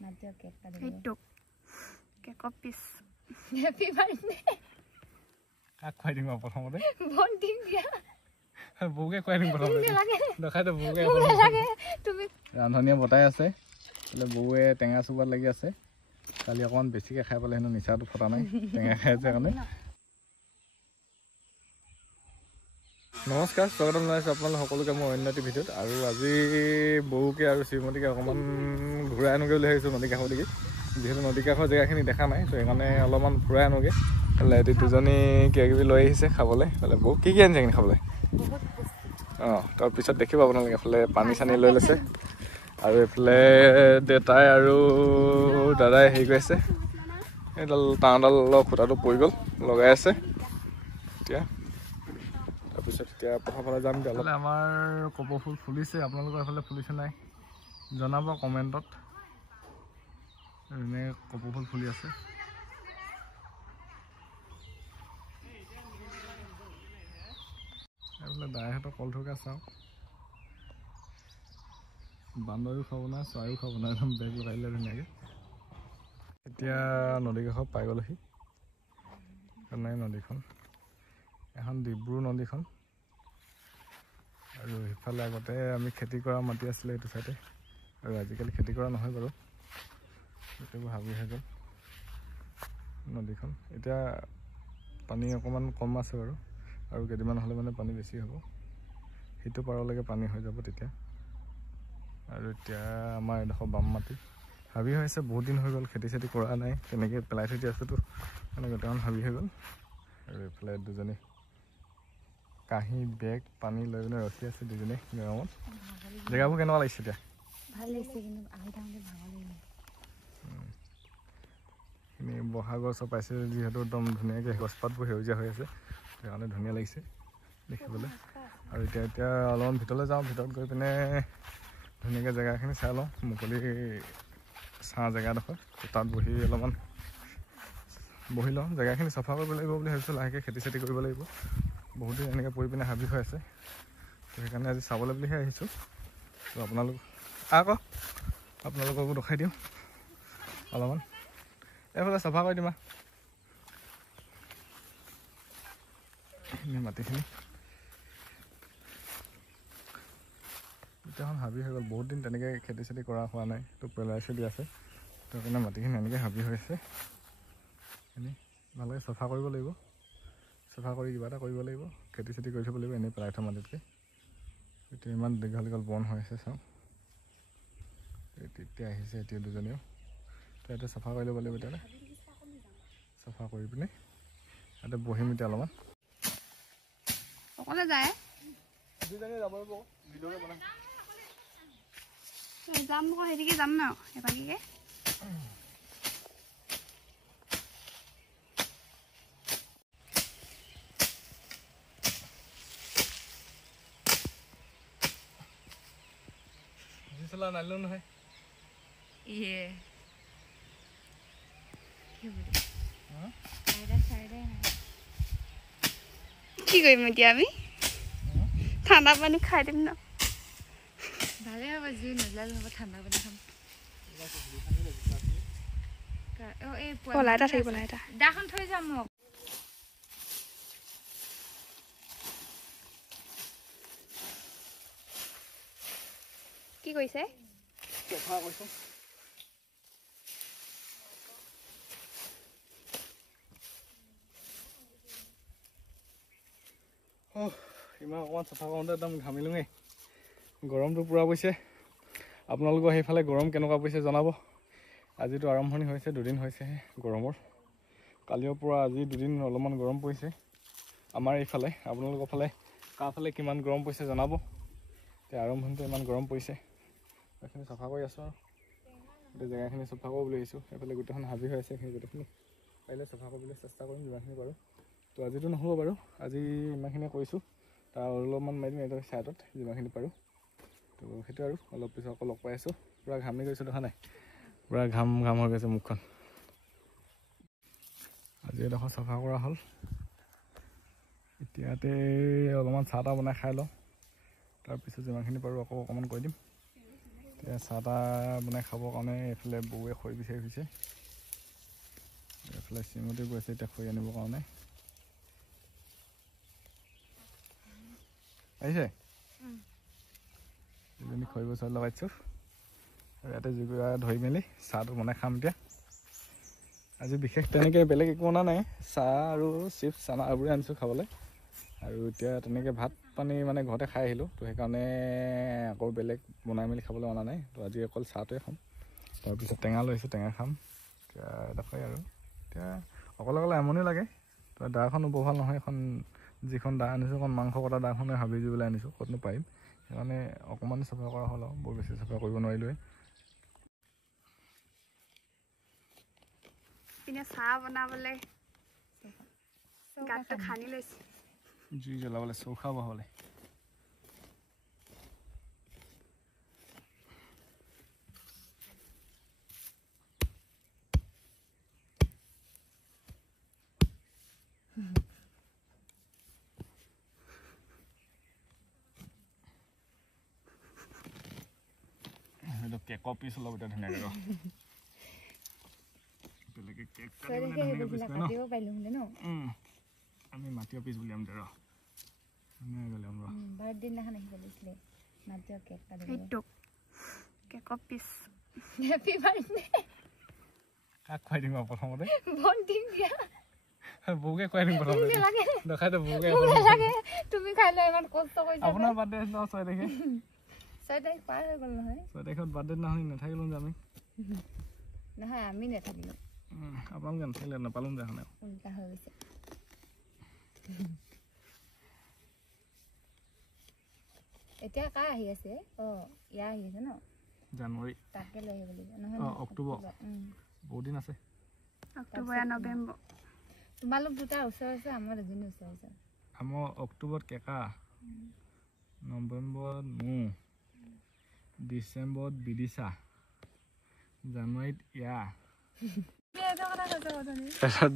নাতিয়া cake কাটি এইটো cake piece happy birthday কাক খুৱাই দিম প্ৰথমতে বন দিম দিয়া বউকে খুৱাই দিম প্ৰথমতে লাগে দেখাই দে বউকে লাগে তুমি ৰান্ধনীয়ে বতাই আছে বোলে বউৱে টেঙা চুবাত লাগি আছে কালি অকণমান বেছিকৈ খাই পেলাই হেনো নিচাটো ফটা নাই টেঙা খাই আছে কাৰণে নমস্কাৰ স্বাগতম জনাইছোঁ আপোনালোক সকলোকে মই অন্য এটি ভিডিঅ'ত আৰু আজি বৌকে আৰু শ্ৰীমতীকে অকণমান ঘূৰাই আনোগৈ বুলি ভাবিছোঁ নদী কাষৰ দিগি যিহেতু নদী কাষৰ জেগাখিনি দেখা নাই তো সেইকাৰণে অলপমান ফুৰাই আনোগৈ এটি দুজনী কিবা কিবি লৈ আহিছে খাবলৈ বোলে বৌ কি আনিছে এইখিনি খাবলৈ অঁ তাৰপিছত দেখিব আপোনালোকে এইফালে পানী চানী লৈ লৈছে আৰু এইফালে দেউতাই আৰু দাদাই হেৰি কৰি আছে এইডাল টাঙডালৰ খুটাটো পৰি গ'ল লগাই আছে এতিয়া তাৰপিছত এতিয়া পথাৰফালে যাম তেতিয়াহ'লে আমাৰ কপৌ ফুল ফুলিছে আপোনালোকৰ এইফালে ফুলিছে নাই জনাব কমেণ্টত এনে কপৌ ফুল ফুলি আছে এইফালে দাইহঁতৰ কল থকা চাওঁ বান্দৰেও খাব নাই চৰাইও খাব নাই একদম বেগ লগাই দিলে ধুনীয়াকৈ এতিয়া নদী কাষত পাই গ'লোহি নাই নদীখন এখন ডিব্ৰু নদীখন আৰু সিফালে আগতে আমি খেতি কৰা মাটি আছিলে এইটো চাইডে আৰু আজিকালি খেতি কৰা নহয় বাৰু গোটেইবোৰ হাবি হৈ গ'ল নদীখন এতিয়া পানী অকণমান কম আছে বাৰু আৰু কেইদিনমান হ'লে মানে পানী বেছি হ'ব সিটো পাৰলৈকে পানী হৈ যাব তেতিয়া আৰু এতিয়া আমাৰ এডোখৰ বাম মাটি হাবি হৈ আছে বহুত দিন হৈ গ'ল খেতি চেতি কৰা নাই তেনেকৈ পেলাই থৈ দিয়া আছোতো মানে গোটেইখন হাবি হৈ গ'ল আৰু এইফালে দুজনী কাঁহী বেগ পানী লৈ পিনে ৰখি আছে দুজনী গৰমত জেগাবোৰ কেনেকুৱা লাগিছে এতিয়া ভাল লাগিছে কিন্তু আহি থাকোঁতে ভাগৰ লাগিলে এনে বহাগৰ চব পাইছে যিহেতু একদম ধুনীয়াকৈ গছপাতবোৰ সেউজীয়া হৈ আছে সেইকাৰণে ধুনীয়া লাগিছে দেখিবলৈ আৰু এতিয়া অলপমান ভিতৰলৈ যাওঁ ভিতৰত গৈ পিনে ধুনীয়াকৈ জেগাখিনি চাই লওঁ মুকলি ছাঁ জেগাডোখৰ তাত বহি অলপমান বহি লওঁ জেগাখিনি চাফা কৰিব লাগিব বুলি ভাবিছোঁ লাহেকৈ খেতি চেতি কৰিব লাগিব বহুত দিন এনেকৈ পৰি পিনে হাবি হৈ আছে তো সেইকাৰণে আজি চাবলৈ বুলিহে আহিছোঁ তো আকৌ আপোনালোককো দেখাই দিওঁ অলপমান এইফালে চাফা কৰি দিমা মাটিখিনি এতিয়াখন হাবি হৈ গ'ল বহুত দিন তেনেকৈ খেতি চেতি কৰা হোৱা নাই তো পেলাই চলি আছে তো সেইকাৰণে মাটিখিনি এনেকৈ হাবি হৈ আছে এনেই ভালকৈ চাফা কৰিব লাগিব চাফা কৰি কিবা এটা কৰিব লাগিব খেতি চেতি কৰি থ'ব লাগিব এনেই পেলাই থোৱা মাটিতকৈ এতিয়া ইমান দীঘল দীঘল বন হৈ আছে চাওঁ তেতিয়া আহিছে এতিয়া দুজনীও তো ইয়াতে চাফা কৰি ল'ব লাগিব তেতিয়াহ'লে চাফা কৰি পিনে ইয়াতে বহিম এতিয়া অলপমান অকলে যায় দুজনী যাব লাগিব ভিডিঅ'কে বনাম যাম আকৌ সেইদিকে যাম ন এপাকিকে চলা নালিলো নহয় ইয়ে কি কৰিম এতিয়া আমি ঠাণ্ডা পানী খাই দিম ন ভালে হ'ব জুই নজলালে হ'ব ঠাণ্ডা পানী খাম পলাই এটা থাকিব পলাই এটা দাখন থৈ যাম মোক কি কৰিছে চফা কৰিছোঁ ইমান অকণমান চাফা কৰোঁতে একদম ঘামিলোঙেই গৰমটো পূৰা পৰিছে আপোনালোকৰ সেইফালে গৰম কেনেকুৱা পৰিছে জনাব আজিতো আৰম্ভণি হৈছে দুদিন হৈছেহে গৰমৰ কালিৰ পৰা আজি দুদিন অলপমান গৰম পৰিছে আমাৰ এইফালে আপোনালোকৰ ফালে কাফালে কিমান গৰম পৰিছে জনাব এতিয়া আৰম্ভণিতে ইমান গৰম পৰিছে এইখিনি চাফা কৰি আছোঁ আৰু গোটেই জেগাখিনি চাফা কৰিব বুলি আহিছোঁ এইফালে গোটেইখন হাবি হৈ আছে সেইখিনি গোটেইখিনি পাৰিলে চাফা কৰিবলৈ চেষ্টা কৰিম যিমানখিনি পাৰোঁ তো আজিতো নহ'ব বাৰু আজি ইমানখিনিয়ে কৰিছোঁ তাৰ অলপমান মাৰি দিম এইটো ছাইডত যিমানখিনি পাৰোঁ তো সেইটো আৰু অলপ পিছত আকৌ লগ পাই আছোঁ পূৰা ঘামি গৈছোঁ দেখা নাই পূৰা ঘাম হৈ গৈছে মুখখন আজি এডোখৰ চাফা কৰা হ'ল এতিয়াতে অলপমান চাহ তাহ বনাই খাই লওঁ তাৰপিছত যিমানখিনি পাৰোঁ আকৌ অকণমান কৈ দিম এতিয়া চাহ তাহ বনাই খাবৰ কাৰণে এইফালে বৌৱে খৰি বিচাৰি ফুৰিছে এইফালে শ্ৰীমতী গৈছে এতিয়া খৰি আনিবৰ কাৰণে আহিছে দুজনী খৰি গছৰ লগাইছোঁ আৰু ইয়াতে জুইকুৰা ধৰি মেলি চাহটো বনাই খাম এতিয়া আজি বিশেষ তেনেকৈ বেলেগ একো অনা নাই চাহ আৰু চিপছ চানা এইবোৰে আনিছোঁ খাবলৈ আৰু এতিয়া তেনেকৈ ভাত পানী মানে ঘৰতে খাই আহিলোঁ তো সেইকাৰণে আকৌ বেলেগ বনাই মেলি খাবলৈ অনা নাই তো আজি অকল চাহটোৱে খাম তাৰপিছত টেঙা লৈ আহিছোঁ টেঙা খাম এতিয়া দেখুৱাই আৰু এতিয়া অকলে অকলে আমনিও লাগে তো দাখনো বৰ ভাল নহয় এখন যিখন দা আনিছোঁ অকণ মাংস কটা দাখনে হাবি জুবিলাই আনিছোঁ ক'তনো পাৰিম সেইকাৰণে অকণমান চাফা কৰা হ'ল আৰু বৰ বেছি চাফা কৰিব নোৱাৰিলোৱে পিনে চাহ বনাবলৈ গাঁতটো খান্দি লৈছে জুই জ্বলাবলৈ চৌখা বহাবলৈ কেকৰ পিচ অলপ এতিয়া ধুনীয়াকৈ বেলেগে কেক আমি মাটিৰ পিচ উলিয়াম দে কাক খুৱাই দিম প্ৰথমতে বৌকে খুৱাই দিম প্ৰথমতে দেখাই দে বৌকে তুমি খাই লৈ ইমান কষ্ট কৰিছা আপোনাৰ বাৰ্থডে আছিল 6 তাৰিখে 6 তাৰিখ পাৰ হৈ গ'ল নহয় 6 তাৰিখত বাৰ্থডে দিনাখন নাথাকিলোঁ যে আমি নহয় আমি নাথাকিলোঁ আপোনালোকে নাথাকিলে নাপালোঁ যে এখনে উল্টা হৈ গৈছে এতিয়া কাৰ আহি আছে ইয়াৰ আহি আছে ন জানুৱাৰী তাকে লৈ আহিব লাগিব নহয় অক্টোবৰ বহুত দিন আছে অক্টোবৰ নৱেম্বৰ তোমালোক দুটা ওচৰ আছে আমাৰ দুজনী ওচৰ আছে আমাৰ অক্টোবৰত কেকা নৱেম্বৰত ডিচেম্বৰত বিদিশা জানুৱাৰীত ইয়া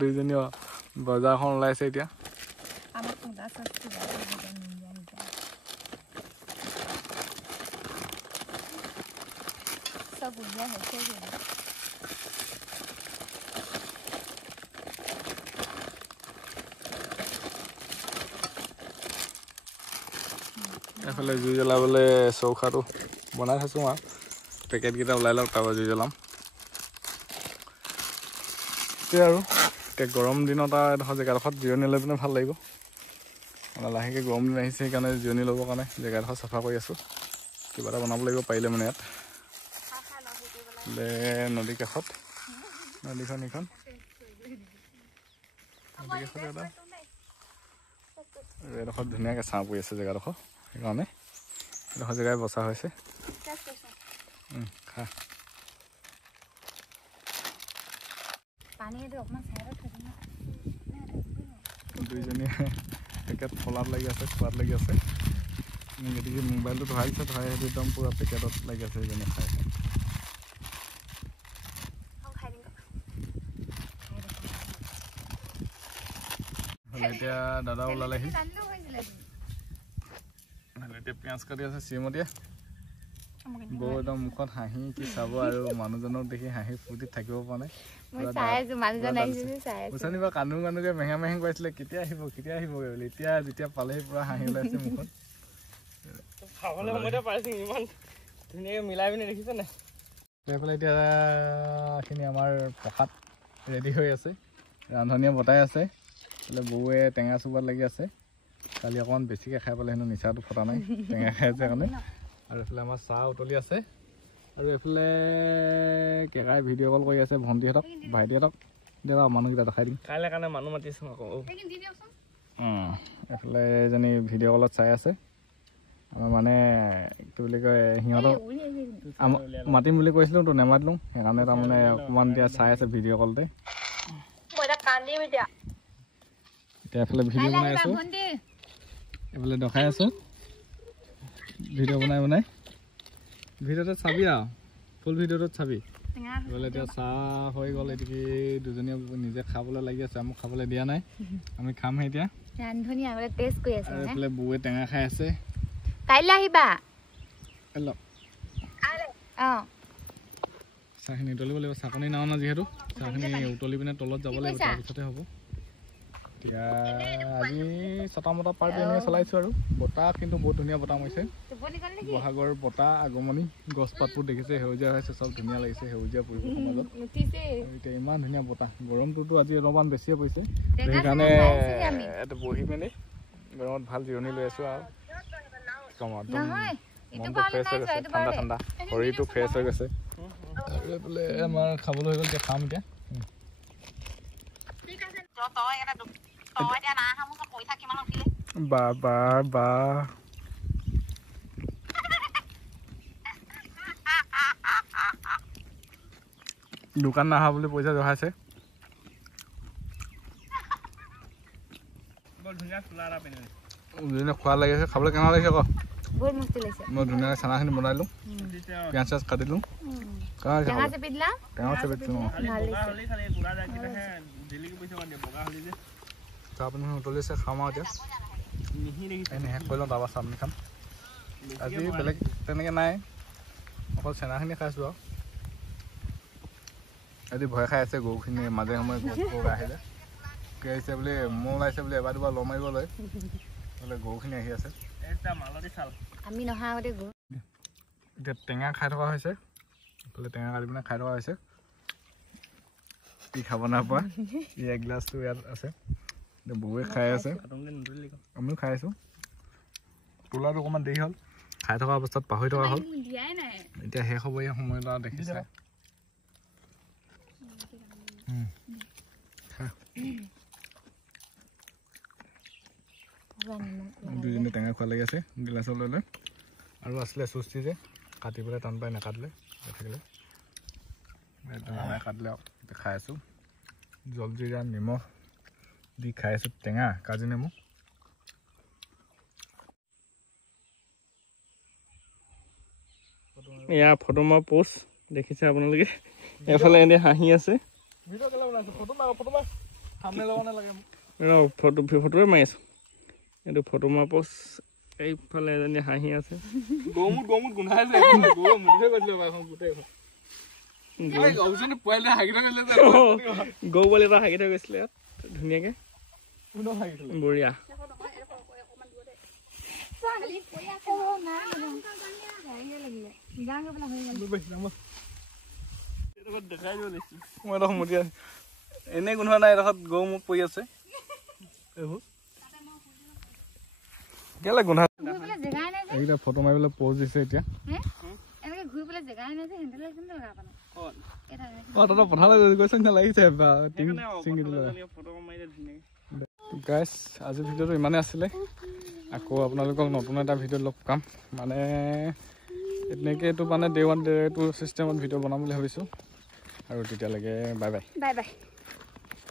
দুইজনী বজাৰখন ওলাইছে এতিয়া এইফালে জুই জ্বলাবলৈ চৌকাটো বনাই থৈছোঁ আৰু পেকেটকেইটা ওলাই লওক তাৰপৰা জুই জ্বলাম এতিয়া আৰু এতিয়া গৰম দিনত আৰু এডোখৰ জেগাডোখৰত জিৰণি লৈ পিনে ভাল লাগিব মানে লাহেকৈ গৰম দিন আহিছে সেইকাৰণে জিৰণি ল'বৰ কাৰণে জেগাডোখৰ চাফা কৰি আছোঁ কিবা এটা বনাব লাগিব পাৰিলে মানে ইয়াত নদী কাষত নদীখন এইখন নদী কাষত এটা এডোখৰত ধুনীয়াকৈ ছাঁ পৰি আছে জেগাডোখৰ সেইকাৰণে এডোখৰ জেগাই বচা হৈছে খা দুইজনীয়ে পেকেট ফলাত লাগি আছে খোৱাত লাগি আছে গতিকে মোবাইলটো ধৰাই দিছে ধৰাই সেইটো একদম পূৰা পেকেটত লাগি আছে সেইজনীয়ে খাই এতিয়া দাদা ওলালেহি এতিয়া পিঁয়াজ কাটি আছে শ্ৰীমতীয়ে বৌ একদম মুখত হাঁহি কি চাব আৰু মানুহজনক দেখি হাঁহি ফূৰ্তিত থাকিব পৰা নাই উচনিবা কান্দো কান্দোকে মেহেং মেহেং কৰিছিলে কেতিয়া আহিব বুলি এতিয়া যেতিয়া পালেহি পুৰা হাঁহি ওলাইছে মুখত খাবলৈ সময়তে পাইছো ইমান ধুনীয়াকৈ মিলাই পিনে দেখিছে নাই এইফালে এতিয়া খিনি আমাৰ প্ৰসাদ ৰেডি হৈ আছে ৰান্ধনীয়ে বতাই আছে এইফালে বৌৱে টেঙা চুবাত লাগি আছে কালি অকণমান বেছিকৈ খাই পেলাই হেনো নিচাটো ফটা নাই টেঙা খাই আছে কাৰণে আৰু এইফালে আমাৰ চাহ উতলি আছে আৰু এইফালে কেকাই ভিডিঅ' কল কৰি আছে ভণ্টিহঁতক ভাইটিহঁতক এতিয়া মানুহকেইটা দেখাই দিম কাইলৈ কাৰণে মানুহ মাতিছোঁ আকৌ এইফালে এজনী ভিডিঅ' কলত চাই আছে আমাৰ মানে কি বুলি কয় সিহঁতক মাতিম বুলি কৈছিলোঁ তো নেমাতিলোঁ সেইকাৰণে তাৰমানে অকণমান এতিয়া চাই আছে ভিডিঅ' কলতে এতিয়া এইফালে ভিডিঅ' বনাই আছোঁ এইফালে দেখাই আছোঁ ভিডিঅ' বনাই ভিডিঅ'টোত চাবি আৰু ফুল ভিডিঅ'টোত চাবি এইফালে এতিয়া চাহ হৈ গ'ল এদিকে দুজনীয়ে নিজে খাবলৈ লাগি আছে আমাক খাবলৈ দিয়া নাই আমি খামহে এতিয়া এইফালে বৌৱে টেঙা খাই আছে কাইলৈ আহিবা চাহখিনি উতলিব লাগিব চাকনি নাও না যিহেতু চাহখিনি উতলি পিনে তলত যাব লাগিব তাৰপিছতে হ'ব এতিয়া আজি ছটা মটা পাৰ্টি এনেকৈ চলাইছোঁ আৰু বতাহ কিন্তু বহুত ধুনীয়া বতাহ মাৰিছে বহাগৰ বতাহ আগমনি গছ পাতবোৰ দেখিছে সেউজীয়া হৈছে চব ধুনীয়া লাগিছে সেউজীয়া পৰিৱেশৰ মাজত এতিয়া ইমান ধুনীয়া বতাহ গৰমটোতো আজি অলপমান বেছিয়ে পৰিছে সেইকাৰণে ইয়াতে বহি পিনে গৰমত ভাল জিৰণি লৈ আছোঁ আৰু মনটো ফ্ৰেছ হৈ গৈছে ঠাণ্ডা ঠাণ্ডা শৰীৰটো ফ্ৰেছ হৈ গৈছে বোলে আমাৰ খাবলৈ হৈ গ'ল এতিয়া খাম এতিয়া বা দোকান নাহা বুলি পইচা জহাইছে খোৱা লাগিছে খাবলৈ কেনেকুৱা লাগিছে আকৌ মই ধুনীয়াকৈ চানাখিনি বনাই লওঁ পিঁয়াজ চিয়াজ কাটি লওঁ টেঙা চেপিছোঁ চাহ পানী উতলিছে খাম আৰু এতিয়া এনেই শেষ কৰি লওঁ তাৰপৰা চাটনি খাম আজি বেলেগ তেনেকৈ নাই অকল চেনাখিনি খাইছোঁ আৰু আজি ভয় খাই আছে গৰুখিনি মাজে সময়ে গৰু আহিলে কি আহিছে বুলি মৌ ওলাইছে বুলি এবাৰ দুবাৰ ল মাৰিব লয় বোলে গৰুখিনি আহি আছে এতিয়া টেঙা খাই থকা হৈছে এইফালে টেঙা কাটি পিনে খাই থকা হৈছে কি খাব নাপোৱা এই এগিলাচটো ইয়াত আছে এতিয়া বৌৱে খাই আছে আমিও খাই আছোঁ তোলাটো অকণমান দেৰি হ'ল খাই থকা অৱস্থাত পাহৰি থকা হ'ল এতিয়া শেষ হ'ব এই সময়ত আৰু দেখিছে দুজনী টেঙা খোৱা লাগি আছে গিলাচত লৈ লৈ আৰু আছিলে চুষ্টি যে কাটি পেলাই টান পাই নাকাটিলে থাকিলে কাটিলে আৰু এতিয়া খাই আছোঁ জলজিৰা নিমখ দি খাই আছোঁ টেঙা কাজি নেমু এয়া ফটো মাৰ পোষ্ট দেখিছে আপোনালোকে এফালে এনে হাঁহি আছে ফটোৱে মাৰি আছোঁ এইটো ফটো মাৰ পোষ্ট এইফালে এজনী হাঁহি আছে গৌ পোৱালি এটা হাগি থৈ গৈছিলে ইয়াত ধুনীয়াকে বঢ়িয়া এনে গোন্ধ নাই এডোখৰত গৌ মুখ পৰি আছে এইকেইটা ফটো মাৰিবলৈ প'জ দিছে এতিয়া পথাৰলৈ গৈছে নিচিনা লাগিছে গাইজ আজিৰ ভিডিঅ'টো ইমানেই আছিলে আকৌ আপোনালোকক নতুন এটা ভিডিঅ' লগ পাম মানে এনেকৈ এইটো মানে ডে 1 ডে 2 চিষ্টেমত ভিডিঅ' বনাম বুলি ভাবিছোঁ আৰু তেতিয়ালৈকে বাই বাই।